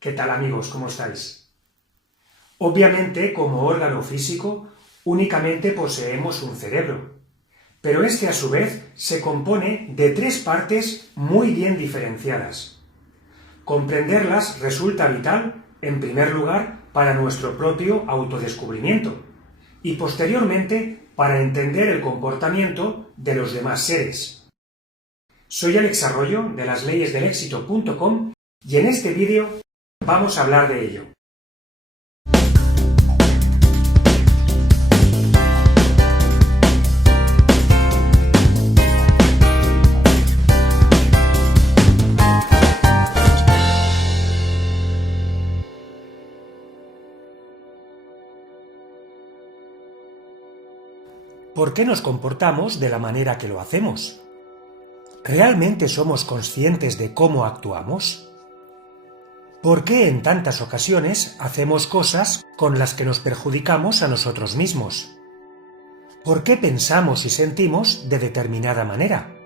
¿Qué tal amigos? ¿Cómo estáis? Obviamente, como órgano físico, únicamente poseemos un cerebro, pero este a su vez se compone de tres partes muy bien diferenciadas. Comprenderlas resulta vital, en primer lugar, para nuestro propio autodescubrimiento y posteriormente para entender el comportamiento de los demás seres. Soy Alex Arroyo de lasleyesdelexito.com y en este vídeo vamos a hablar de ello. ¿Por qué nos comportamos de la manera que lo hacemos? ¿Realmente somos conscientes de cómo actuamos? ¿Por qué en tantas ocasiones hacemos cosas con las que nos perjudicamos a nosotros mismos? ¿Por qué pensamos y sentimos de determinada manera?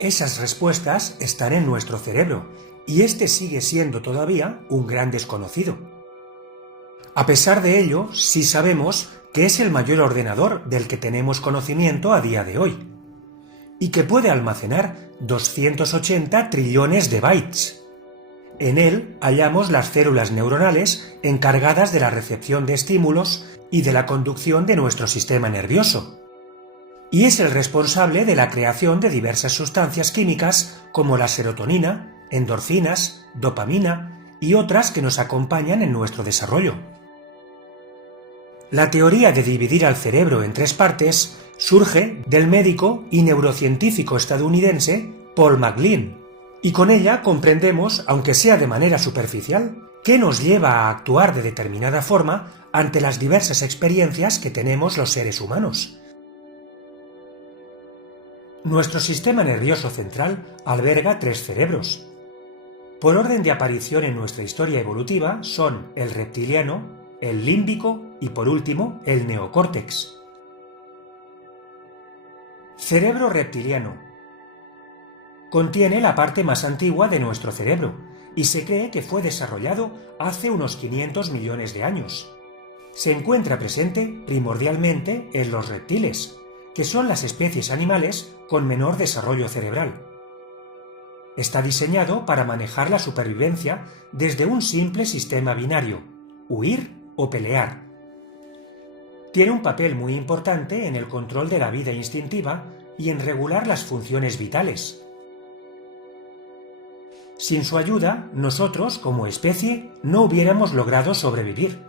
Esas respuestas están en nuestro cerebro, y este sigue siendo todavía un gran desconocido. A pesar de ello, sí sabemos que es el mayor ordenador del que tenemos conocimiento a día de hoy, y que puede almacenar 280 trillones de bytes. En él hallamos las células neuronales encargadas de la recepción de estímulos y de la conducción de nuestro sistema nervioso. Y es el responsable de la creación de diversas sustancias químicas como la serotonina, endorfinas, dopamina y otras que nos acompañan en nuestro desarrollo. La teoría de dividir al cerebro en tres partes surge del médico y neurocientífico estadounidense Paul MacLean, y con ella comprendemos, aunque sea de manera superficial, qué nos lleva a actuar de determinada forma ante las diversas experiencias que tenemos los seres humanos. Nuestro sistema nervioso central alberga tres cerebros. Por orden de aparición en nuestra historia evolutiva son el reptiliano, el límbico y por último el neocórtex. Cerebro reptiliano. Contiene la parte más antigua de nuestro cerebro y se cree que fue desarrollado hace unos 500 millones de años. Se encuentra presente primordialmente en los reptiles, que son las especies animales con menor desarrollo cerebral. Está diseñado para manejar la supervivencia desde un simple sistema binario, huir o pelear. Tiene un papel muy importante en el control de la vida instintiva y en regular las funciones vitales. Sin su ayuda, nosotros, como especie, no hubiéramos logrado sobrevivir.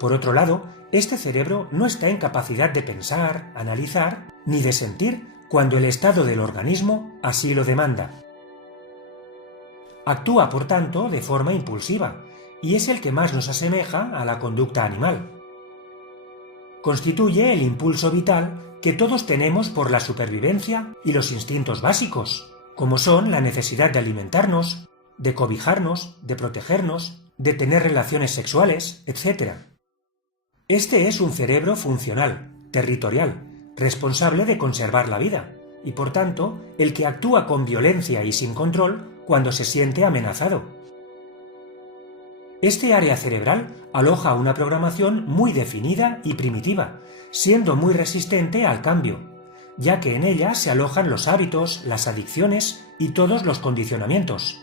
Por otro lado, este cerebro no está en capacidad de pensar, analizar, ni de sentir cuando el estado del organismo así lo demanda. Actúa, por tanto, de forma impulsiva, y es el que más nos asemeja a la conducta animal. Constituye el impulso vital que todos tenemos por la supervivencia y los instintos básicos, como son la necesidad de alimentarnos, de cobijarnos, de protegernos, de tener relaciones sexuales, etc. Este es un cerebro funcional, territorial, responsable de conservar la vida, y por tanto, el que actúa con violencia y sin control cuando se siente amenazado. Este área cerebral aloja una programación muy definida y primitiva, siendo muy resistente al cambio, ya que en ella se alojan los hábitos, las adicciones y todos los condicionamientos.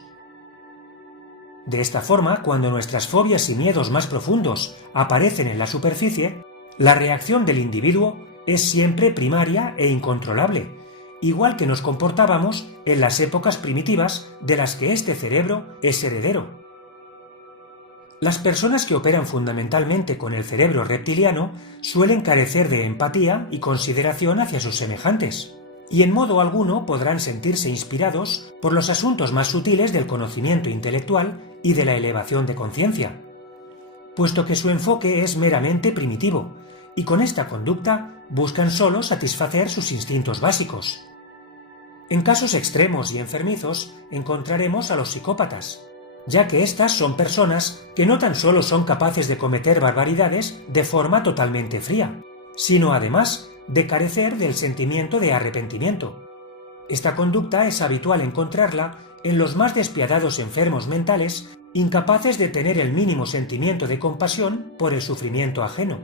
De esta forma, cuando nuestras fobias y miedos más profundos aparecen en la superficie, la reacción del individuo es siempre primaria e incontrolable, igual que nos comportábamos en las épocas primitivas de las que este cerebro es heredero. Las personas que operan fundamentalmente con el cerebro reptiliano suelen carecer de empatía y consideración hacia sus semejantes, y en modo alguno podrán sentirse inspirados por los asuntos más sutiles del conocimiento intelectual y de la elevación de conciencia, puesto que su enfoque es meramente primitivo, y con esta conducta buscan solo satisfacer sus instintos básicos. En casos extremos y enfermizos encontraremos a los psicópatas, ya que estas son personas que no tan solo son capaces de cometer barbaridades de forma totalmente fría, sino además de carecer del sentimiento de arrepentimiento. Esta conducta es habitual encontrarla en los más despiadados enfermos mentales, incapaces de tener el mínimo sentimiento de compasión por el sufrimiento ajeno.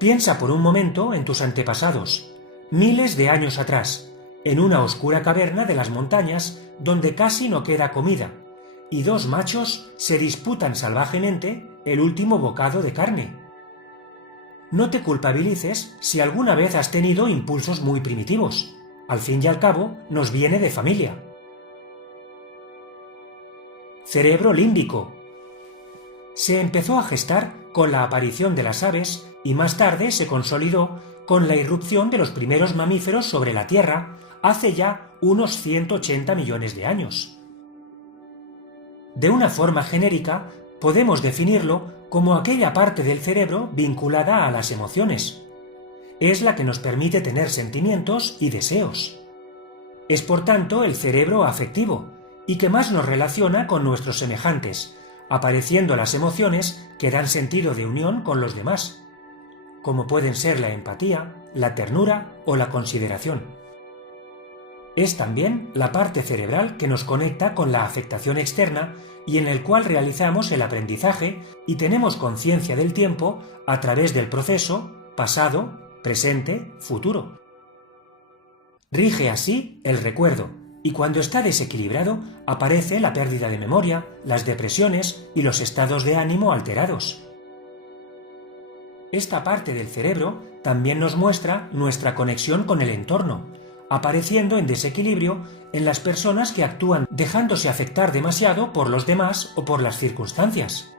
Piensa por un momento en tus antepasados, miles de años atrás, en una oscura caverna de las montañas donde casi no queda comida, y dos machos se disputan salvajemente el último bocado de carne. No te culpabilices si alguna vez has tenido impulsos muy primitivos. Al fin y al cabo, nos viene de familia. Cerebro límbico. Se empezó a gestar con la aparición de las aves y más tarde se consolidó con la irrupción de los primeros mamíferos sobre la Tierra hace ya unos 180 millones de años. De una forma genérica, podemos definirlo como aquella parte del cerebro vinculada a las emociones. Es la que nos permite tener sentimientos y deseos. Es por tanto el cerebro afectivo, y que más nos relaciona con nuestros semejantes, apareciendo las emociones que dan sentido de unión con los demás, como pueden ser la empatía, la ternura o la consideración. Es también la parte cerebral que nos conecta con la afectación externa y en el cual realizamos el aprendizaje y tenemos conciencia del tiempo a través del proceso pasado, presente, futuro. Rige así el recuerdo, y cuando está desequilibrado aparece la pérdida de memoria, las depresiones y los estados de ánimo alterados. Esta parte del cerebro también nos muestra nuestra conexión con el entorno, apareciendo en desequilibrio en las personas que actúan dejándose afectar demasiado por los demás o por las circunstancias.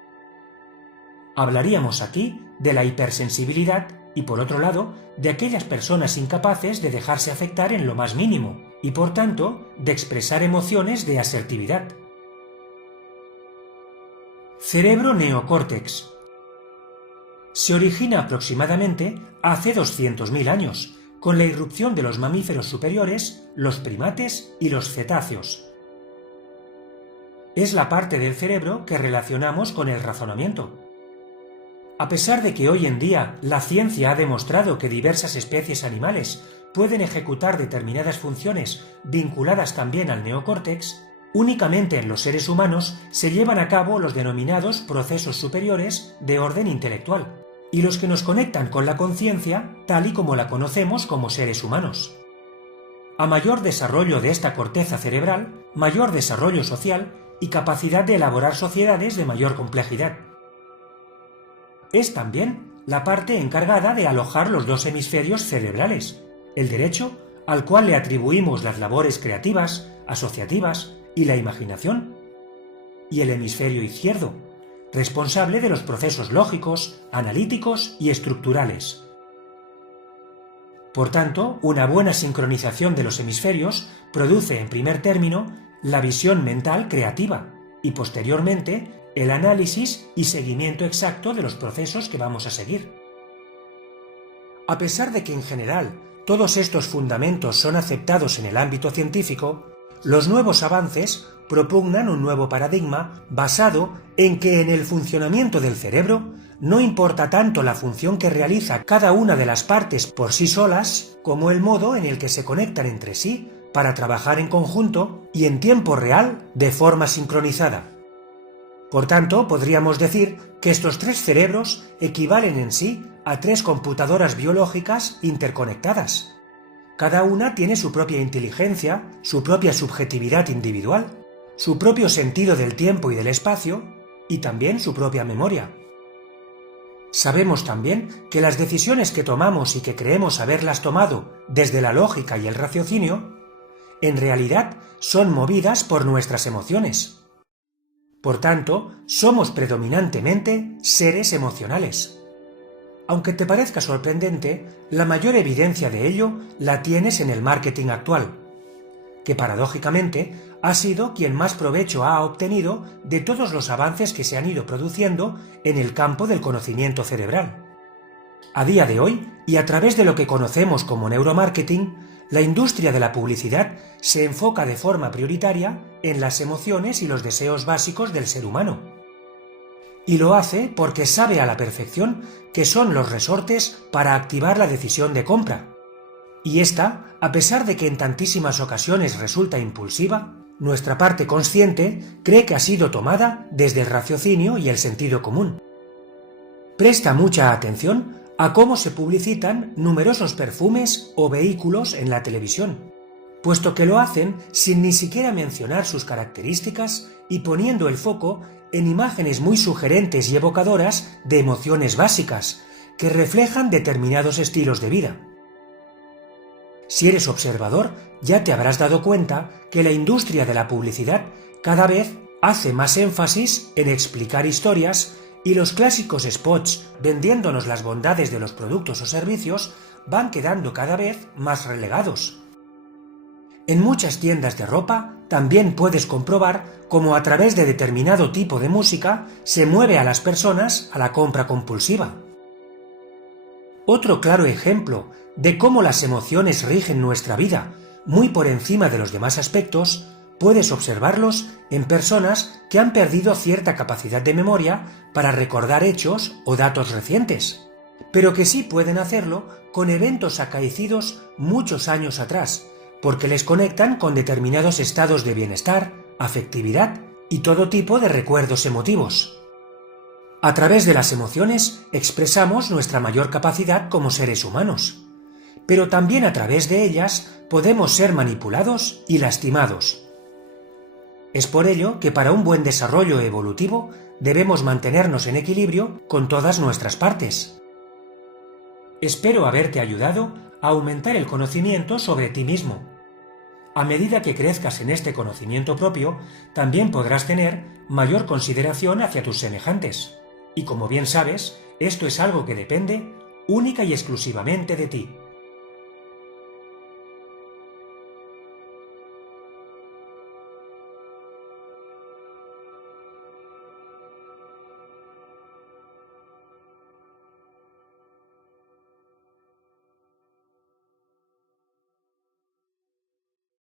Hablaríamos aquí de la hipersensibilidad y, por otro lado, de aquellas personas incapaces de dejarse afectar en lo más mínimo y, por tanto, de expresar emociones de asertividad. Cerebro neocórtex. Se origina aproximadamente hace 200.000 años, con la irrupción de los mamíferos superiores, los primates y los cetáceos. Es la parte del cerebro que relacionamos con el razonamiento. A pesar de que hoy en día la ciencia ha demostrado que diversas especies animales pueden ejecutar determinadas funciones vinculadas también al neocórtex, únicamente en los seres humanos se llevan a cabo los denominados procesos superiores de orden intelectual, y los que nos conectan con la conciencia tal y como la conocemos como seres humanos. A mayor desarrollo de esta corteza cerebral, mayor desarrollo social y capacidad de elaborar sociedades de mayor complejidad. Es también la parte encargada de alojar los dos hemisferios cerebrales, el derecho, al cual le atribuimos las labores creativas, asociativas y la imaginación, y el hemisferio izquierdo, responsable de los procesos lógicos, analíticos y estructurales. Por tanto, una buena sincronización de los hemisferios produce, en primer término, la visión mental creativa y, posteriormente, el análisis y seguimiento exacto de los procesos que vamos a seguir. A pesar de que, en general, todos estos fundamentos son aceptados en el ámbito científico, los nuevos avances propugnan un nuevo paradigma basado en que en el funcionamiento del cerebro no importa tanto la función que realiza cada una de las partes por sí solas, como el modo en el que se conectan entre sí para trabajar en conjunto y en tiempo real de forma sincronizada. Por tanto, podríamos decir que estos tres cerebros equivalen en sí a tres computadoras biológicas interconectadas. Cada una tiene su propia inteligencia, su propia subjetividad individual, su propio sentido del tiempo y del espacio, y también su propia memoria. Sabemos también que las decisiones que tomamos y que creemos haberlas tomado desde la lógica y el raciocinio, en realidad son movidas por nuestras emociones. Por tanto, somos predominantemente seres emocionales. Aunque te parezca sorprendente, la mayor evidencia de ello la tienes en el marketing actual, que paradójicamente ha sido quien más provecho ha obtenido de todos los avances que se han ido produciendo en el campo del conocimiento cerebral. A día de hoy, y a través de lo que conocemos como neuromarketing, la industria de la publicidad se enfoca de forma prioritaria en las emociones y los deseos básicos del ser humano. Y lo hace porque sabe a la perfección que son los resortes para activar la decisión de compra. Y esta, a pesar de que en tantísimas ocasiones resulta impulsiva, Nuestra parte consciente cree que ha sido tomada desde el raciocinio y el sentido común. Presta mucha atención a cómo se publicitan numerosos perfumes o vehículos en la televisión, puesto que lo hacen sin ni siquiera mencionar sus características y poniendo el foco en imágenes muy sugerentes y evocadoras de emociones básicas, que reflejan determinados estilos de vida. Si eres observador, ya te habrás dado cuenta que la industria de la publicidad cada vez hace más énfasis en explicar historias y los clásicos spots vendiéndonos las bondades de los productos o servicios van quedando cada vez más relegados. En muchas tiendas de ropa también puedes comprobar cómo a través de determinado tipo de música se mueve a las personas a la compra compulsiva. Otro claro ejemplo de cómo las emociones rigen nuestra vida muy por encima de los demás aspectos, puedes observarlos en personas que han perdido cierta capacidad de memoria para recordar hechos o datos recientes, pero que sí pueden hacerlo con eventos acaecidos muchos años atrás, porque les conectan con determinados estados de bienestar, afectividad y todo tipo de recuerdos emotivos. A través de las emociones expresamos nuestra mayor capacidad como seres humanos, pero también a través de ellas podemos ser manipulados y lastimados. Es por ello que para un buen desarrollo evolutivo debemos mantenernos en equilibrio con todas nuestras partes. Espero haberte ayudado a aumentar el conocimiento sobre ti mismo. A medida que crezcas en este conocimiento propio, también podrás tener mayor consideración hacia tus semejantes. Y como bien sabes, esto es algo que depende única y exclusivamente de ti.